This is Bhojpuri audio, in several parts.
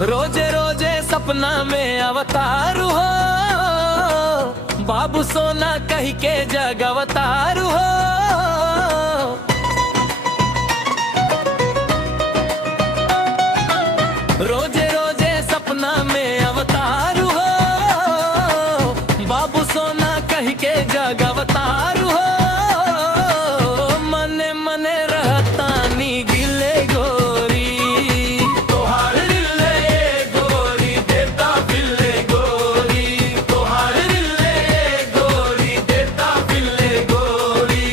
रोजे रोजे सपना में अवतार हो, बाबू सोना कही के जग अवतार हो। रोजे रोजे सपना में अवतार हो, बाबू सोना कही के जग अवतार हो। मने मने रहतानी गिले गोरी, तोहार दिले गोरी देता बिल्ले गोरी, तोहार दिले गोरी देता बिल्ले गोरी।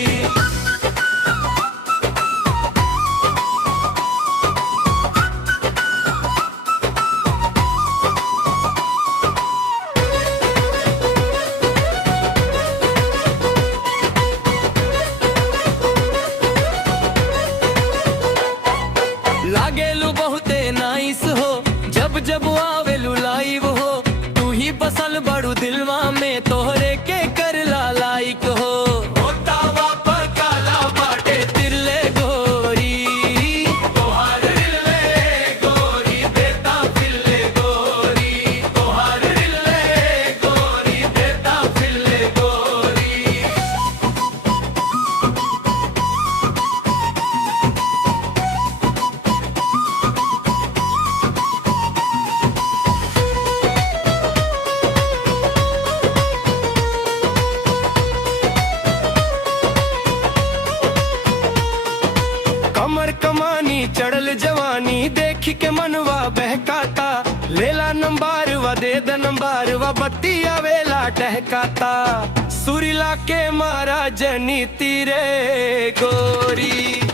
लागेलू बहुते नाइस हो, जब जब आवेलू लाइव हो। तू ही बसल बड़ू दिलवा में, तोहरे के करला लाइक हो। होतावा पर काला बाटे तिरले गोरी, तोहार दिले गोरी देता फिरले गोरी, तोहार दिले गोरी देता फिरले गोरी। कमर कमानी चढ़ल जवानी देख के मनवा बहकाता। लेला नंबर व दे द नंबर व बत्तिया वेला टहकाता। सुरीला के मारा जनी तीरे गोरी।